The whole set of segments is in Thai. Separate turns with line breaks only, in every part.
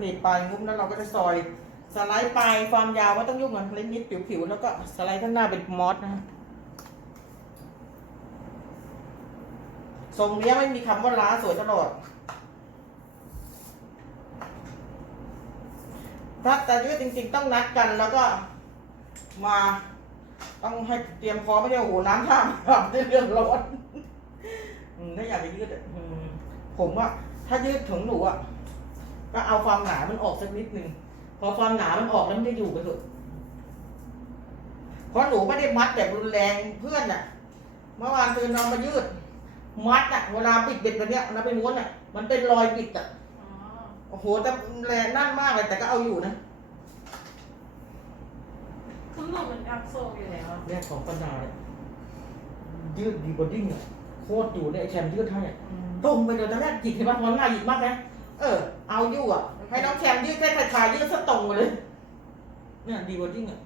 หนีบปลายงุ้มแล้วเราก็จะซอยสไลด์ปลายความยาวไม่ต้องยุ่งอะเล็กนิดผิวๆแล้วก็สไลด์ข้างหน้าเป็นมอสนะฮะทรงเนี้ยไม่มีคำว่าล้าสวยตลอดถ้าแต่ยืดจริง ๆ ต้องนัดกันแล้วก็มา ต้องให้เตรียมพร้อมไม่ได้โอ้โหน้ำท่ามาได้เรื่องร้อนถ้าอยากจะยืดผมว่าถ้ายืดถึงหนูอะ ก็เอาความหนามันออกสักนิดหนึ่งพอความหนามันออกแล้วมันจะอยู่กันเถอะเพราะหนูไม่ได้มัดแบบรุนแรงเพื่อนน่ะ เมื่อวานคืนนอนมายืด มัดอะ เวลาปิดเบ็ดแบบเนี้ยเราไปม้วนอะ มันเป็นรอยปิดอะ
อ๋อ
โอ้โหแต่แรงนั่นมากเลยแต่ก็เอาอยู่นะ
คุณหนูมันอัพโซอยู่แล้วอะ
เนี่ยของปัญญาเนี่ยยืดดีกว่าดิ้งอะโคตรอยู่เนี่ยไอ้แชมป์ยืดให้อะตรงไปเลยตอนแรกจิกเห็นป่ะมันง่ายหยิบมากนะ เออ เอาอยู่อะ ให้น้องแชมป์ยืดแค่ขาขายืดซะตรงไปเลย เนี่ยดีกว่าดิ้งอะ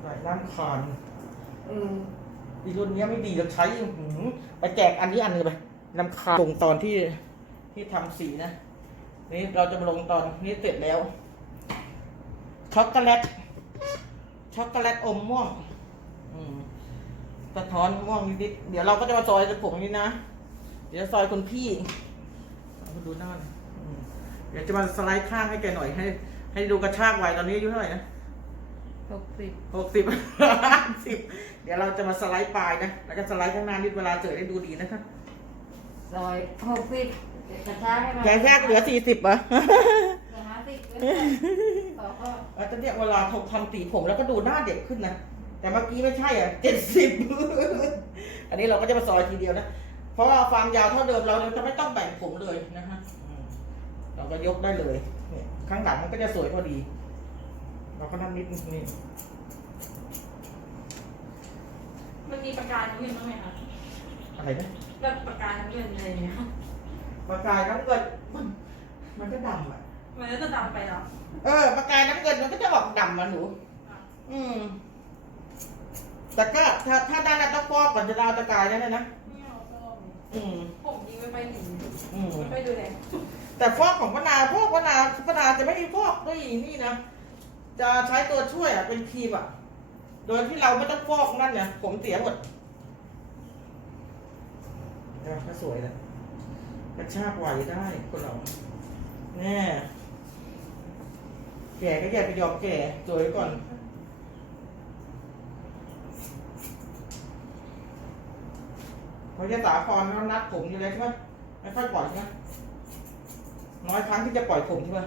ใส่น้ำคานอืมอีรุ่นเนี้ยไม่ดีเราใช้อื้อหือไปแจกอันนี้อันหนึงไปน้ำคานลงตอนที่ ที่ทำสีนะ นี่เราจะมาลงตอนนี้เสร็จแล้ว ช็อกโกแลต ช็อกโกแลตอมม่วง อืมสะท้อนม่วงนิดๆเดี๋ยวเราก็จะมาซอยกับผมนี่นะ เดี๋ยวซอยคุณพี่เอามาดูหน้าหน่อยอืมเดี๋ยวจะมาสไลด์ข้างให้แกหน่อยให้ ให้ดูกระชากไวตอนนี้อายุเท่าไหร่นะ
หกสิบ
หกสิบสิบเดี๋ยวเราจะมาสไลด์ปลายนะ แล้วก็สไลด์ข้างหน้านิดเวลาเจอได้ดูดีนะคะ
ซอยหกสิบ กระชากให้มัน
แกแค่เหลือสี่สิบเหรอ
เหลือห้าสิบต่อก็
เออแต่เนี่ยเวลาทำทำสีผมแล้วก็ดูหน้าเด็กขึ้นนะ แต่เมื่อกี้ไม่ใช่อะเจ็ดสิบอันนี้เราก็จะมาซอยทีเดียวนะ เพราะว่าความยาวเท่าเดิมเราจะไม่ต้องแบ่งผมเลยนะฮะอืมเราก็ยกได้เลยเนี่ยข้างหลังมันก็จะสวยพอดี เราก็นั่งนิดนึงนี่
มันมีประกายน้ำเงินบ้างไหมคะ
อะไรนะ
แบบประกายน้ำเงินอะไรอย่างเงี้ย
ประกายน้ำเงินมันมันก็ดำอะ
มันก็จะดำไปแล้ว
เออประกายน้ำเงินมันก็จะออกดำมาหนู อืม แต่ก็ถ้าถ้าได้แล้วต้องฟอกก่อนจะดาวตะกายได้เลยนะ
ไม่เอาก็
อืม
ผมดีไม่ไปหนี
อืม
ไม่ไปดูแล
แต่ฟอกของปนาพวกปนาปนาจะไม่ได้ฟอกด้วยนี่นะ จะใช้ตัวช่วยอะเป็นครีมอะ โดยที่เราไม่ต้องฟอกนั่นเนี่ยผมเสียหมดเออก็สวยเลย กระชากไหวได้คนเราแน่แก่ก็อย่าไปยอมแก่สวยก่อนเขาจะสาครแล้วนัดผมอยู่เลยใช่ไหมไม่ค่อยปล่อยใช่ไหมน้อยครั้งที่จะปล่อยผมใช่ไหม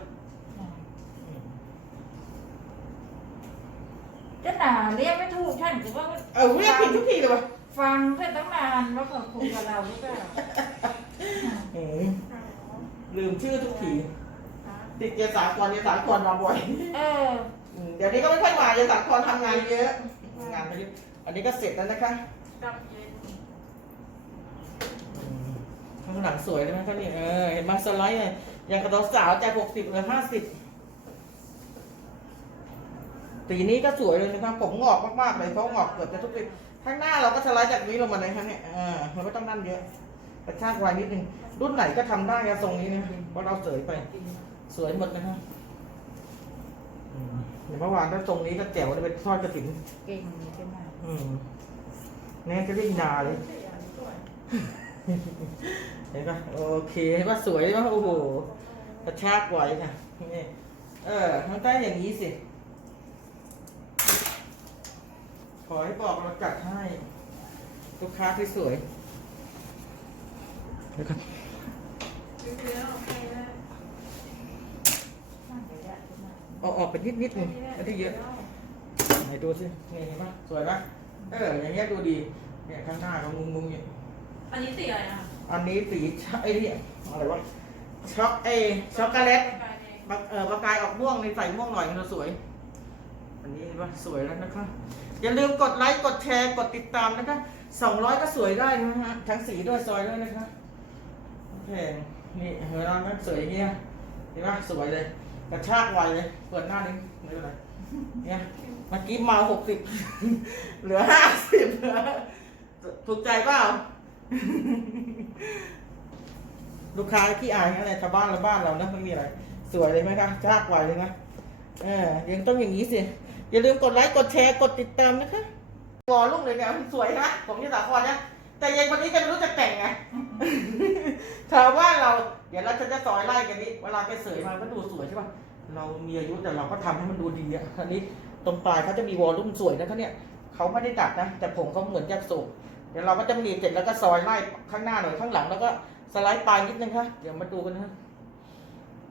จะหนาเรียกไม่ถูกฉันคือว่า
เออเรียกผิดทุกทีเลยวะ
ฟังเสร็จตั้งนานว่าเขาคุยกับเราหรือเปล่า
อืมลืมชื่อทุกทีติดเจสากรเจสากรมาบ่อย
เออ
อืมเดี๋ยวนี้ก็ไม่ค่อยมาเจสากรทำงานเยอะงานเขาเยอะอันนี้ก็เสร็จแล้วนะคะ
ดำเย็น
อืมข้างหลังสวยเลยไหมคะนี่เออเห็นมาสไลด์เลยอย่างกับสาวๆจากหกสิบเหลือห้าสิบสีนี้ก็สวยเลยนะครับผมงอกมากๆเลยเพราะงอกเกือบจะทุกปีข้างหน้าเราก็สไลด์จากนี้ลงมาเลยครับเนี่ยอ่าเราไม่ต้องนั่นเยอะ กระชากไวนิดนึงรุ่นไหนก็ทำได้อะทรงนี้นะเพราะเราเสยไป สวยหมดนะครับเดี๋ยวเมื่อวานถ้าทรงนี้ก็แจ๋วเลยเป็นทอดกระถิ่น
เก่งใช่ไหม
อืมแน่จะเรียกนาเลยเห็นปะโอเคเห็นปะสวยปะโอ้โหกระชากไวค่ะนี่เออทำได้อย่างนี้สิ ขอให้บอกเราจัดให้ ลูกค้าที่สวย เดี๋ยวก่อน
ดูเยอะโอเคเลย
นั่งไปได้ใช่ไหม
เอาออกไปนิดนิดๆนึงไม่ได้เยอะไหนดูสินี่เห็นปะสวยปะเอออย่างเงี้ยดูดีเนี่ยข้างหน้าก็มุงมุงๆอยู่
อันนี้สีอะไรนะคะ
อันนี้สีชไอ้นี่อะไรวะช็อกเอช็อกโกแลต
ประกายแดง
ปะเออประกายออกม่วงในใส่ม่วงหน่อยมันจะสวย อันนี้เห็นปะสวยแล้วนะคะ อย่าลืมกดไลค์กดแชร์กดติดตามนะคะสองร้อยก็สวยได้นะฮะทั้งสีด้วยซอยด้วยนะคะ โอเคนี่เห็นไหมมันสวยเงี้ยเห็นไหมสวยเลย กระชากไวเลย เปิดหน้านี้ไม่เป็นไรเนี่ยเมื่อกี้มาหกสิบเหลือห้าสิบถูกใจเปล่า ลูกค้าขี้อายอะไรชาวบ้านเราบ้านเรานะไม่มีอะไร สวยเลยไหมคะชากไวเลยไหมเออยังต้องอย่างนี้สิ อย่าลืมกดไลค์ กดแชร์ กดติดตามนะคะวอลุ่งเลยเนี่ยมันสวยนะผมยี่สาครเนี่ยแต่เย็นวันนี้จะไม่รู้จะแต่งไง ชาวบ้าเราเดี๋ยวเราจะจะซอยไล่กันนี้ เวลาไปเสยมาก็ดูสวยใช่ป่ะเรามีอายุแต่เราก็ทำให้มันดูดีอะอันนี้ตรงปลายเขาจะมีวอลลุ่มสวยนะเขาเนี่ยเขาไม่ได้ตัดนะ แต่ผมเขาเหมือนยักษ์สูงเดี๋ยวเราก็จะมีเสร็จแล้วก็ซอยไล่ข้างหน้าหน่อยข้างหลังแล้วก็สไลด์ปลายนิดนึงค่ะเดี๋ยวมาดูกันนะ